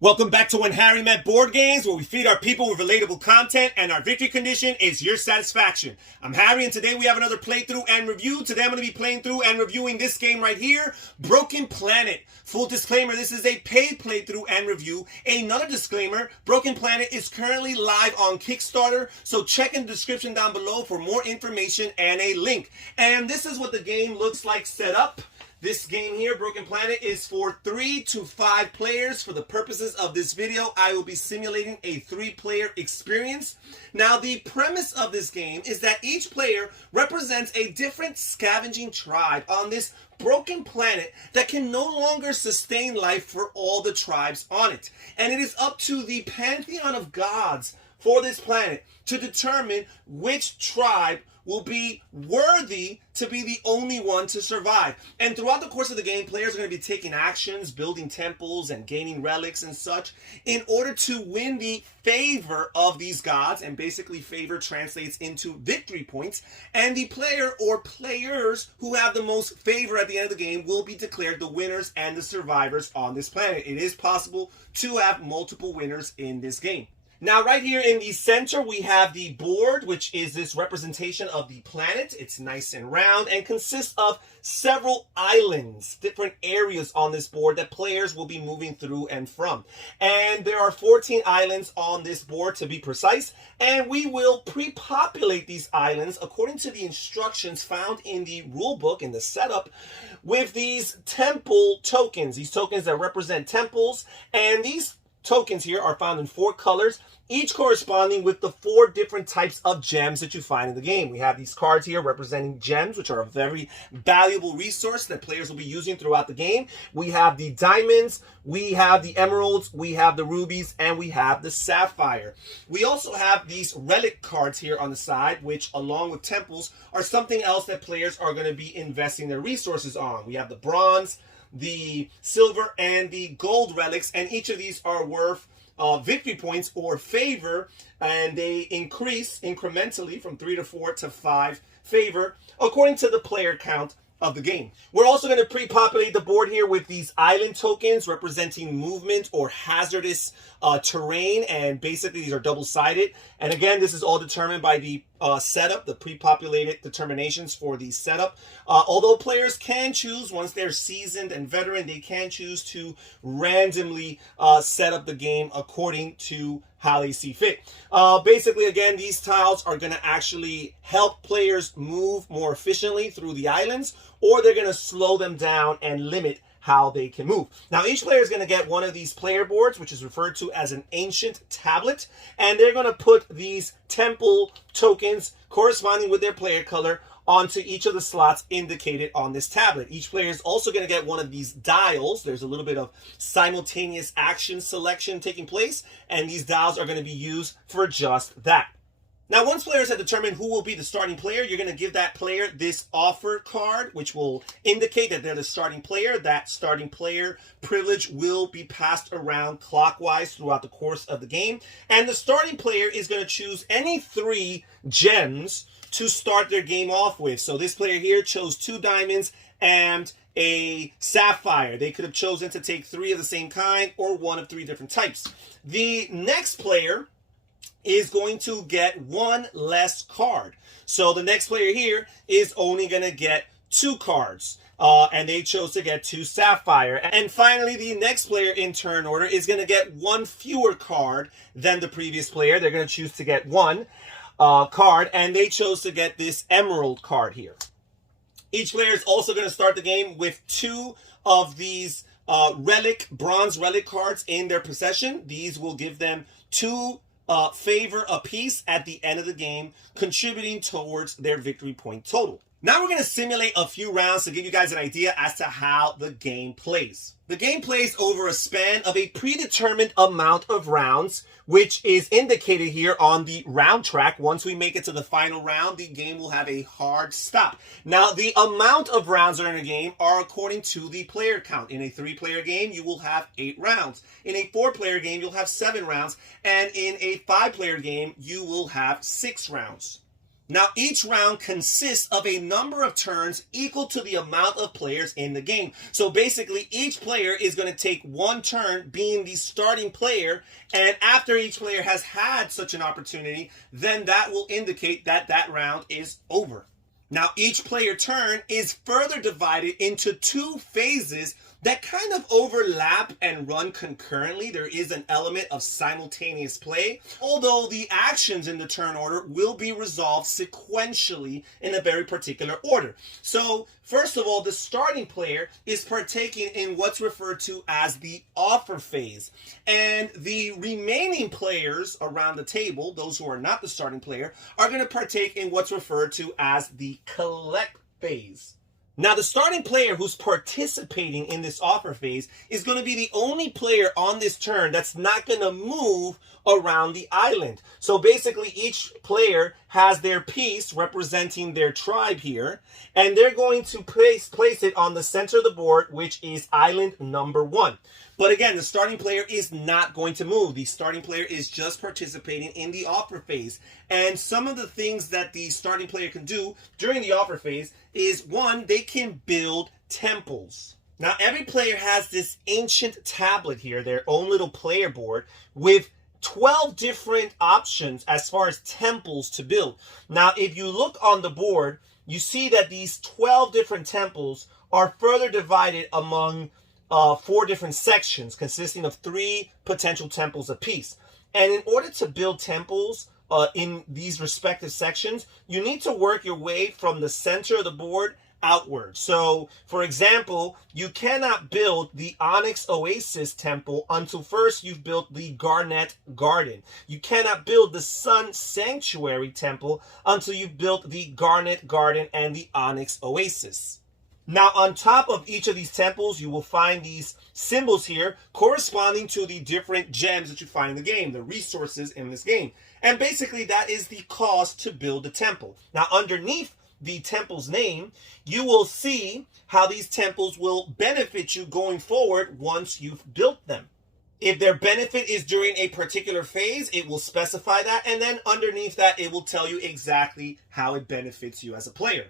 Welcome back to When Harry Met Board Games, where we feed our people with relatable content, and our victory condition is your satisfaction. I'm Harry, and today we have another playthrough and review. Today I'm going to be playing through and reviewing this game right here, Broken Planet. Full disclaimer, this is a paid playthrough and review. Another disclaimer, Broken Planet is currently live on Kickstarter, so check in the description down below for more information and a link. And this is what the game looks like set up. This game here, Broken Planet, is for 3 to 5 players. For the purposes of this video, I will be simulating a 3-player experience. Now, the premise of this game is that each player represents a different scavenging tribe on this broken planet that can no longer sustain life for all the tribes on it. And it is up to the pantheon of gods for this planet to determine which tribe will be worthy to be the only one to survive. And throughout the course of the game, players are going to be taking actions, building temples, and gaining relics and such in order to win the favor of these gods. And basically, favor translates into victory points. And the player or players who have the most favor at the end of the game will be declared the winners and the survivors on this planet. It is possible to have multiple winners in this game. Now, right here in the center, we have the board, which is this representation of the planet. It's nice and round and consists of several islands, different areas on this board that players will be moving through and from. And there are 14 islands on this board, to be precise, and we will pre-populate these islands according to the instructions found in the rulebook, in the setup, with these temple tokens, these tokens that represent temples. And these tokens here are found in 4 colors, each corresponding with the 4 different types of gems that you find in the game. We have these cards here representing gems, which are a very valuable resource that players will be using throughout the game. We have the diamonds, we have the emeralds, we have the rubies, and we have the sapphire. We also have these relic cards here on the side, which, along with temples, are something else that players are going to be investing their resources on. We have the bronze, the silver, and the gold relics, and each of these are worth victory points or favor, and they increase incrementally from 3 to 4 to 5 favor according to the player count of the game. We're also going to pre-populate the board here with these island tokens representing movement or hazardous terrain, and basically these are double-sided. And again, this is all determined by the setup, the pre-populated determinations for the setup. Although players can choose, once they're seasoned and veteran, they can choose to randomly set up the game according to how they see fit. Basically, again, these tiles are going to actually help players move more efficiently through the islands, or they're going to slow them down and limit how they can move. Now, each player is going to get one of these player boards, which is referred to as an ancient tablet, and they're going to put these temple tokens corresponding with their player color onto each of the slots indicated on this tablet. Each player is also going to get one of these dials. There's a little bit of simultaneous action selection taking place, and these dials are going to be used for just that. Now, once players have determined who will be the starting player, you're going to give that player this offer card, which will indicate that they're the starting player. That starting player privilege will be passed around clockwise throughout the course of the game. And the starting player is going to choose any 3 gems to start their game off with. So this player here chose 2 diamonds and a sapphire. They could have chosen to take 3 of the same kind or 1 of 3 different types. The next player is going to get 1 less card. So the next player here is only going to get 2 cards. And they chose to get 2 sapphire. And finally, the next player in turn order is going to get 1 fewer card than the previous player. They're going to choose to get 1 card, and they chose to get this emerald card here. Each player is also going to start the game with 2 of these bronze relic cards in their possession. These will give them 2 favor apiece at the end of the game, contributing towards their victory point total. Now we're going to simulate a few rounds to give you guys an idea as to how the game plays. The game plays over a span of a predetermined amount of rounds, which is indicated here on the round track. Once we make it to the final round, the game will have a hard stop. Now, the amount of rounds that are in a game are according to the player count. In a 3-player game, you will have 8 rounds. In a 4-player game, you'll have 7 rounds. And in a 5-player game, you will have 6 rounds. Now, each round consists of a number of turns equal to the amount of players in the game. So basically, each player is going to take one turn being the starting player, and after each player has had such an opportunity, then that will indicate that that round is over. Now, each player turn is further divided into two phases that kind of overlap and run concurrently. There is an element of simultaneous play, although the actions in the turn order will be resolved sequentially in a very particular order. So, first of all, the starting player is partaking in what's referred to as the offer phase. And the remaining players around the table, those who are not the starting player, are going to partake in what's referred to as the collect phase. Now, the starting player who's participating in this offer phase is going to be the only player on this turn that's not going to move around the island. So basically, each player has their piece representing their tribe here, and they're going to place it on the center of the board, which is island number 1. But again, the starting player is not going to move. The starting player is just participating in the offer phase. And some of the things that the starting player can do during the offer phase is, one, they can build temples. Now, every player has this ancient tablet here, their own little player board, with 12 different options as far as temples to build. Now, if you look on the board, you see that these 12 different temples are further divided among 4 different sections consisting of 3 potential temples apiece. And in order to build temples in these respective sections, you need to work your way from the center of the board outward. So, for example, you cannot build the Onyx Oasis Temple until first you've built the Garnet Garden. You cannot build the Sun Sanctuary Temple until you've built the Garnet Garden and the Onyx Oasis. Now, on top of each of these temples, you will find these symbols here corresponding to the different gems that you find in the game, the resources in this game. And basically, that is the cost to build the temple. Now, underneath the temple's name, you will see how these temples will benefit you going forward once you've built them. If their benefit is during a particular phase, it will specify that. And then underneath that, it will tell you exactly how it benefits you as a player.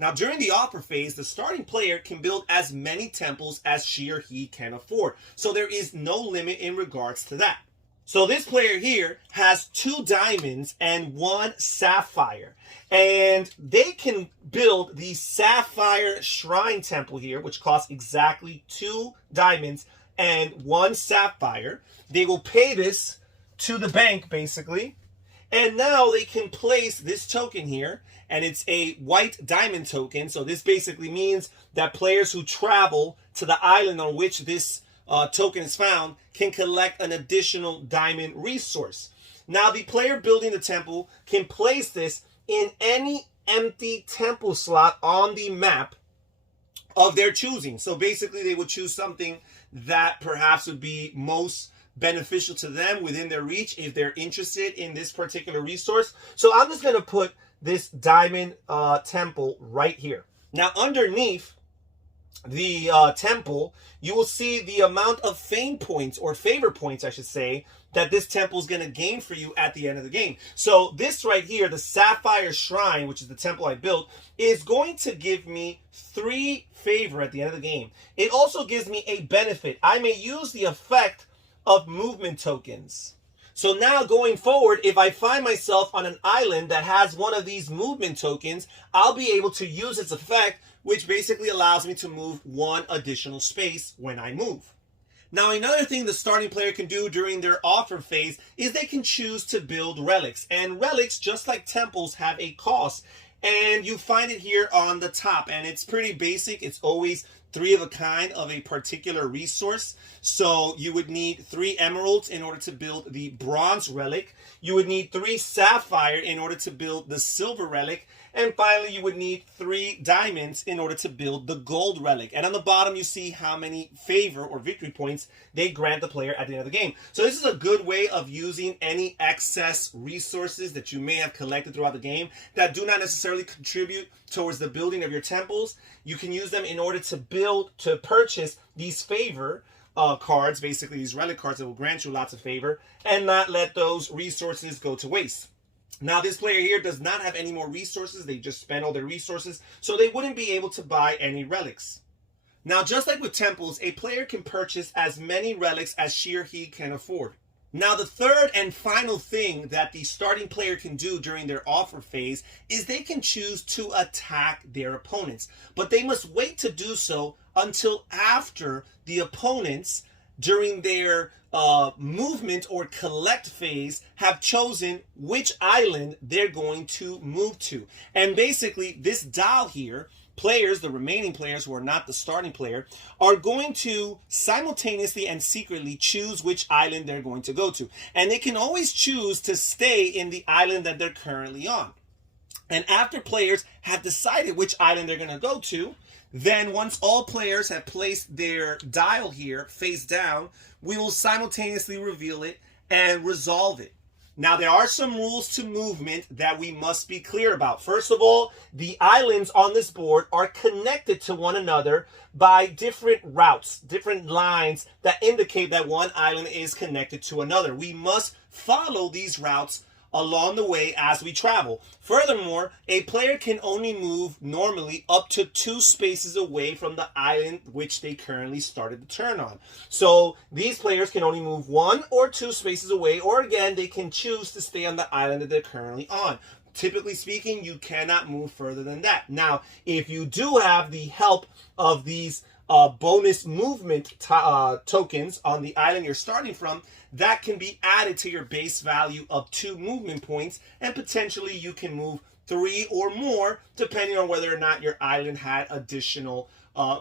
Now, during the offer phase, the starting player can build as many temples as she or he can afford. So there is no limit in regards to that. So this player here has 2 diamonds and 1 sapphire. And they can build the Sapphire Shrine Temple here, which costs exactly 2 diamonds and 1 sapphire. They will pay this to the bank, basically. And now they can place this token here, and it's a white diamond token. So this basically means that players who travel to the island on which this token is found can collect an additional diamond resource. Now, the player building the temple can place this in any empty temple slot on the map of their choosing. So basically, they would choose something that perhaps would be most beneficial to them within their reach if they're interested in this particular resource. So I'm just going to put this diamond temple right here. Now, underneath the temple, you will see the amount of fame points, or favor points, I should say, that this temple is going to gain for you at the end of the game. So this right here, the Sapphire Shrine, which is the temple I built, is going to give me 3 favor at the end of the game. It also gives me a benefit. I may use the effect of movement tokens. So now going forward, if I find myself on an island that has one of these movement tokens, I'll be able to use its effect, which basically allows me to move 1 additional space when I move. Now, another thing the starting player can do during their offer phase is they can choose to build relics. And relics, just like temples, have a cost. And you find it here on the top. And it's pretty basic. It's always 3 of a kind of a particular resource. So you would need 3 emeralds in order to build the bronze relic. You would need 3 sapphire in order to build the silver relic. And finally, you would need 3 diamonds in order to build the gold relic. And on the bottom, you see how many favor or victory points they grant the player at the end of the game. So this is a good way of using any excess resources that you may have collected throughout the game that do not necessarily contribute towards the building of your temples. You can use them in order to purchase these favor cards, basically these relic cards that will grant you lots of favor, and not let those resources go to waste. Now, this player here does not have any more resources. They just spent all their resources, so they wouldn't be able to buy any relics. Now, just like with temples, a player can purchase as many relics as she or he can afford. Now, the third and final thing that the starting player can do during their offer phase is they can choose to attack their opponents. But they must wait to do so until after the opponents, during their movement or collect phase, have chosen which island they're going to move to. And basically, this dial here, players, the remaining players who are not the starting player, are going to simultaneously and secretly choose which island they're going to go to. And they can always choose to stay in the island that they're currently on. And after players have decided which island they're going to go to, then once all players have placed their dial here face down, we will simultaneously reveal it and resolve it. Now, there are some rules to movement that we must be clear about. First of all, the islands on this board are connected to one another by different routes, different lines that indicate that one island is connected to another. We must follow these routes along the way as we travel. Furthermore, a player can only move normally up to 2 spaces away from the island which they currently started the turn on. So these players can only move 1 or 2 spaces away, or again, they can choose to stay on the island that they're currently on. Typically speaking, you cannot move further than that. Now, if you do have the help of these bonus movement tokens on the island you're starting from, that can be added to your base value of 2 movement points, and potentially you can move 3 or more depending on whether or not your island had additional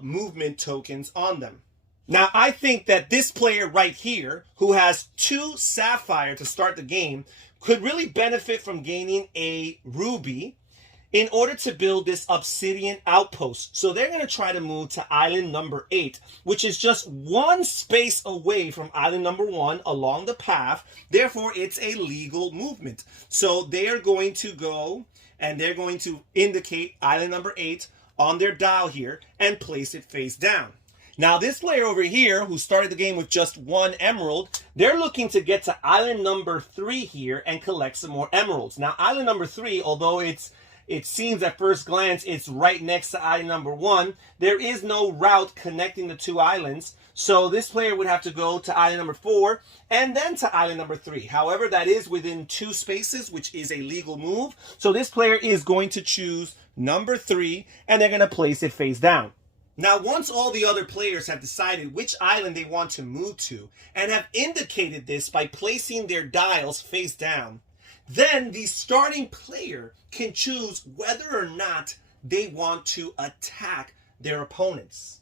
movement tokens on them. Now, I think that this player right here, who has 2 Sapphire to start the game, could really benefit from gaining a Ruby in order to build this obsidian outpost. So they're going to try to move to island number 8, which is just 1 space away from island number 1 along the path. Therefore, it's a legal movement. So they are going to go and they're going to indicate island number 8 on their dial here and place it face down. Now, this player over here, who started the game with just 1 emerald, they're looking to get to island number 3 here and collect some more emeralds. Now, island number 3, although it seems at first glance it's right next to island number 1, there is no route connecting the 2 islands. So this player would have to go to island number 4 and then to island number 3. However, that is within 2 spaces, which is a legal move. So this player is going to choose number 3 and they're going to place it face down. Now, once all the other players have decided which island they want to move to and have indicated this by placing their dials face down, then the starting player can choose whether or not they want to attack their opponents.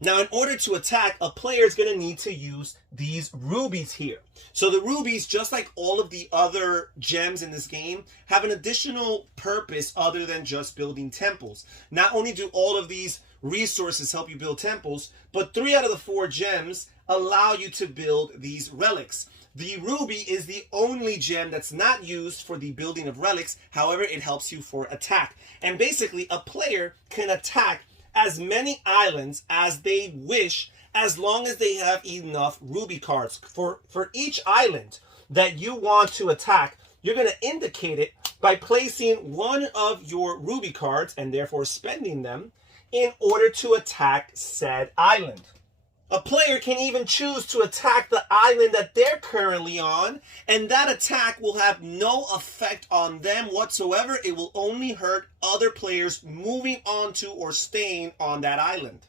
Now, in order to attack, a player is going to need to use these rubies here. So the rubies, just like all of the other gems in this game, have an additional purpose other than just building temples. Not only do all of these resources help you build temples, but 3 out of the 4 gems allow you to build these relics. The ruby is the only gem that's not used for the building of relics. However, it helps you for attack. And basically, a player can attack as many islands as they wish, as long as they have enough ruby cards. For each island that you want to attack, you're going to indicate it by placing one of your ruby cards, and therefore spending them, in order to attack said island. A player can even choose to attack the island that they're currently on, and that attack will have no effect on them whatsoever. It will only hurt other players moving onto or staying on that island.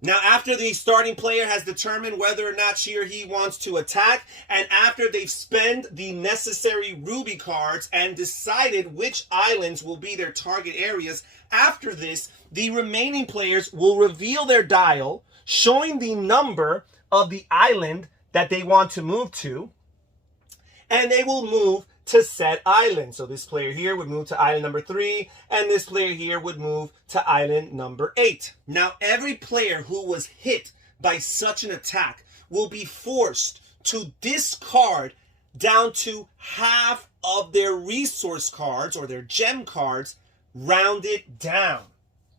Now, after the starting player has determined whether or not she or he wants to attack, and after they've spent the necessary ruby cards and decided which islands will be their target areas, after this, the remaining players will reveal their dial, showing the number of the island that they want to move to, and they will move to said island. So this player here would move to island number 3, and this player here would move to island number 8. Now, every player who was hit by such an attack will be forced to discard down to half of their resource cards or their gem cards, rounded down.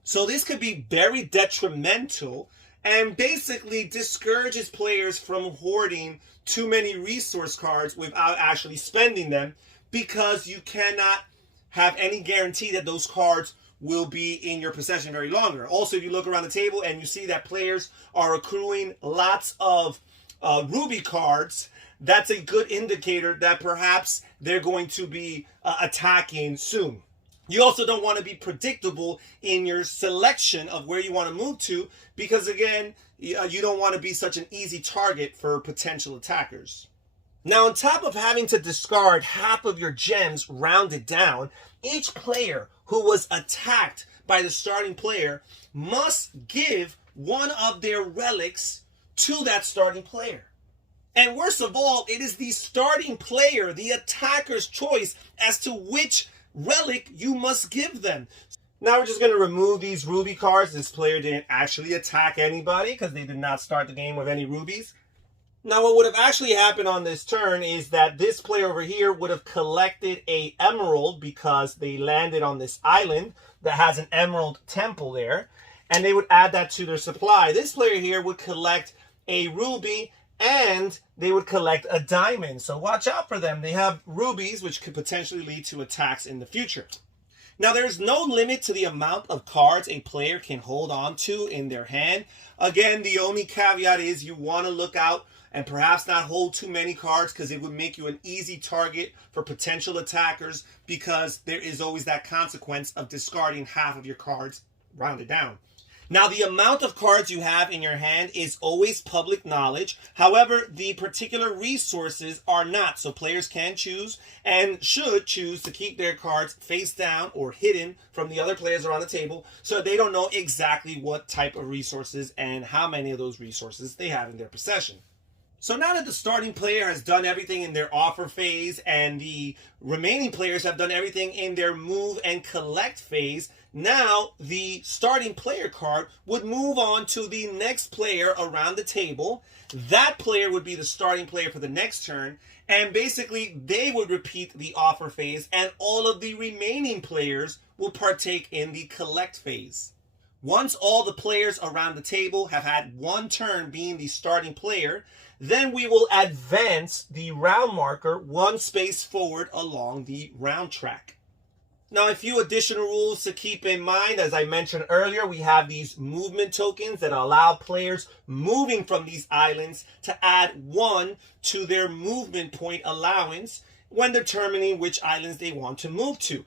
So this could be very detrimental and basically discourages players from hoarding too many resource cards without actually spending them, because you cannot have any guarantee that those cards will be in your possession very longer. Also, if you look around the table and you see that players are accruing lots of ruby cards, that's a good indicator that perhaps they're going to be attacking soon. You also don't want to be predictable in your selection of where you want to move to, because again, you don't want to be such an easy target for potential attackers. Now, on top of having to discard half of your gems rounded down, each player who was attacked by the starting player must give one of their relics to that starting player. And worst of all, it is the starting player, the attacker's choice as to which relic you must give them. Now we're just going to remove these ruby cards. This player didn't actually attack anybody because they did not start the game with any rubies. Now what would have actually happened on this turn is that this player over here would have collected an emerald because they landed on this island that has an emerald temple there, and they would add that to their supply. This player here would collect a ruby and they would collect a diamond. So watch out for them. They have rubies, which could potentially lead to attacks in the future. Now, there's no limit to the amount of cards a player can hold on to in their hand. Again, the only caveat is you want to look out and perhaps not hold too many cards, because it would make you an easy target for potential attackers, because there is always that consequence of discarding half of your cards rounded down. Now, the amount of cards you have in your hand is always public knowledge. However, the particular resources are not. So players can choose and should choose to keep their cards face down or hidden from the other players around the table, so they don't know exactly what type of resources and how many of those resources they have in their possession. So now that the starting player has done everything in their offer phase and the remaining players have done everything in their move and collect phase, now the starting player card would move on to the next player around the table. That player would be the starting player for the next turn, and basically they would repeat the offer phase, and all of the remaining players will partake in the collect phase. Once all the players around the table have had one turn being the starting player, then we will advance the round marker one space forward along the round track. Now, a few additional rules to keep in mind. As I mentioned earlier, we have these movement tokens that allow players moving from these islands to add 1 to their movement point allowance when determining which islands they want to move to.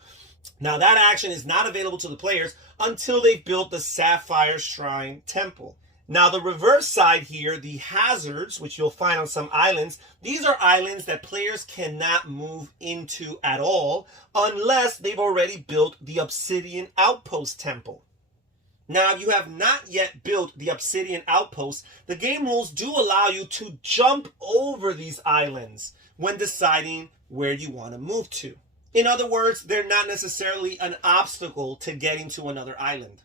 Now, that action is not available to the players until they've built the Sapphire Shrine Temple. Now, the reverse side here, the hazards, which you'll find on some islands, these are islands that players cannot move into at all unless they've already built the Obsidian Outpost Temple. Now, if you have not yet built the Obsidian Outpost, the game rules do allow you to jump over these islands when deciding where you want to move to. In other words, they're not necessarily an obstacle to getting to another island.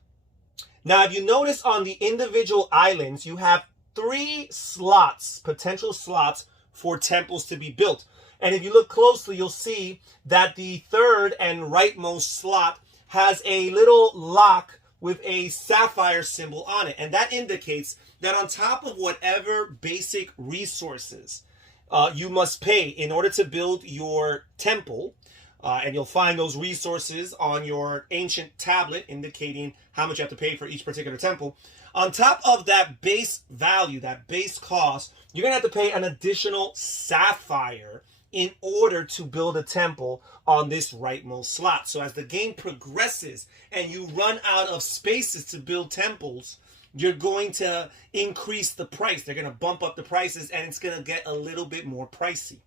Now, if you notice on the individual islands, you have 3 slots, potential slots for temples to be built. And if you look closely, you'll see that the third and rightmost slot has a little lock with a sapphire symbol on it. And that indicates that on top of whatever basic resources you must pay in order to build your temple, and you'll find those resources on your ancient tablet indicating how much you have to pay for each particular temple. On top of that base value, that base cost, you're going to have to pay an additional sapphire in order to build a temple on this rightmost slot. So as the game progresses and you run out of spaces to build temples, you're going to increase the price. They're going to bump up the prices, and it's going to get a little bit more pricey.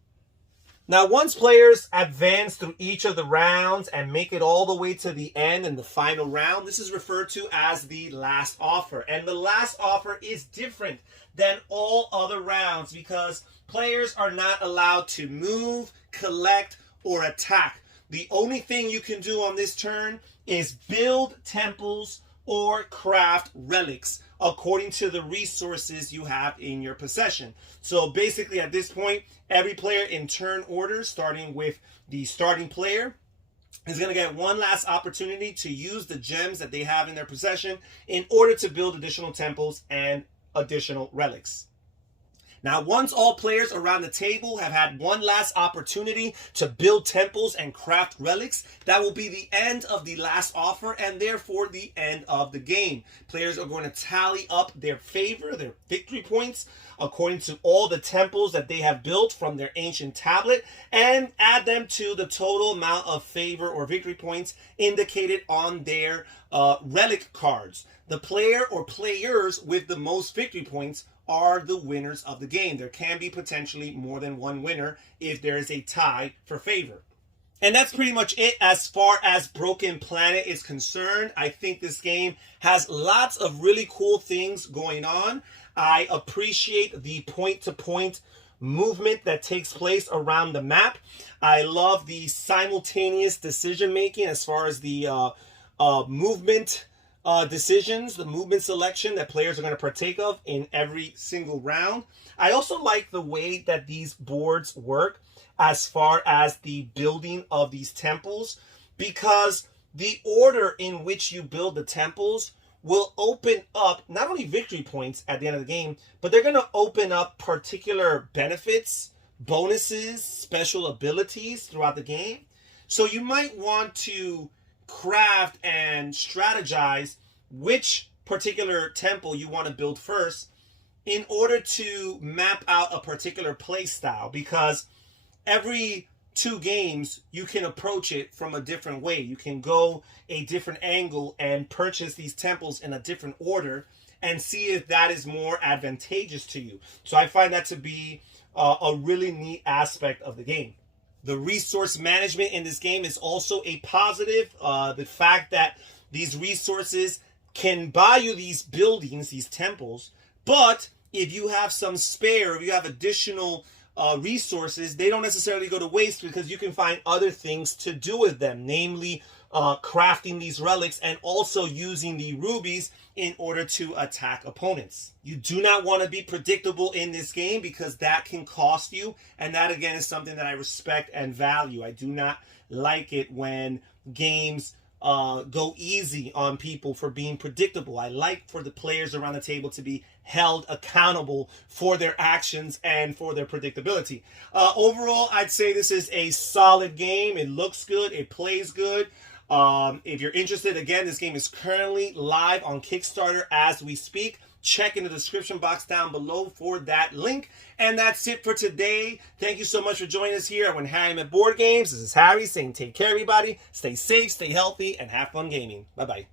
Now, once players advance through each of the rounds and make it all the way to the end in the final round, this is referred to as the last offer. And the last offer is different than all other rounds because players are not allowed to move, collect, or attack. The only thing you can do on this turn is build temples or craft relics according to the resources you have in your possession. So basically at this point, every player in turn order, starting with the starting player, is going to get one last opportunity to use the gems that they have in their possession in order to build additional temples and additional relics. Now, once all players around the table have had one last opportunity to build temples and craft relics, that will be the end of the last offer and therefore the end of the game. Players are going to tally up their favor, their victory points, according to all the temples that they have built from their ancient tablet, and add them to the total amount of favor or victory points indicated on their relic cards. The player or players with the most victory points are the winners of the game. There can be potentially more than one winner if there is a tie for favor. And that's pretty much it as far as Broken Planet is concerned. I think this game has lots of really cool things going on. I appreciate the point-to-point movement that takes place around the map. I love the simultaneous decision-making as far as the movement decisions, the movement selection that players are going to partake of in every single round. I also like the way that these boards work as far as the building of these temples, because the order in which you build the temples will open up not only victory points at the end of the game, but they're going to open up particular benefits, bonuses, special abilities throughout the game. So you might want to craft and strategize which particular temple you want to build first in order to map out a particular play style, because every 2 games you can approach it from a different way. You can go a different angle and purchase these temples in a different order and see if that is more advantageous to you. So I find that to be a really neat aspect of the game. The resource management in this game is also a positive. The fact that these resources can buy you these buildings, these temples, but if you have some spare, if you have additional resources, they don't necessarily go to waste because you can find other things to do with them, namely crafting these relics and also using the rubies in order to attack opponents. You do not want to be predictable in this game because that can cost you, and that again is something that I respect and value. I do not like it when games go easy on people for being predictable. I like for the players around the table to be held accountable for their actions and for their predictability. Overall, I'd say this is a solid game. It looks good. It plays good. If you're interested, again, this game is currently live on Kickstarter as we speak. Check in the description box down below for that link. And that's it for today. Thank you so much for joining us here When Harry Met Board Games. This is Harry saying take care, everybody. Stay safe, stay healthy, and have fun gaming. Bye-bye.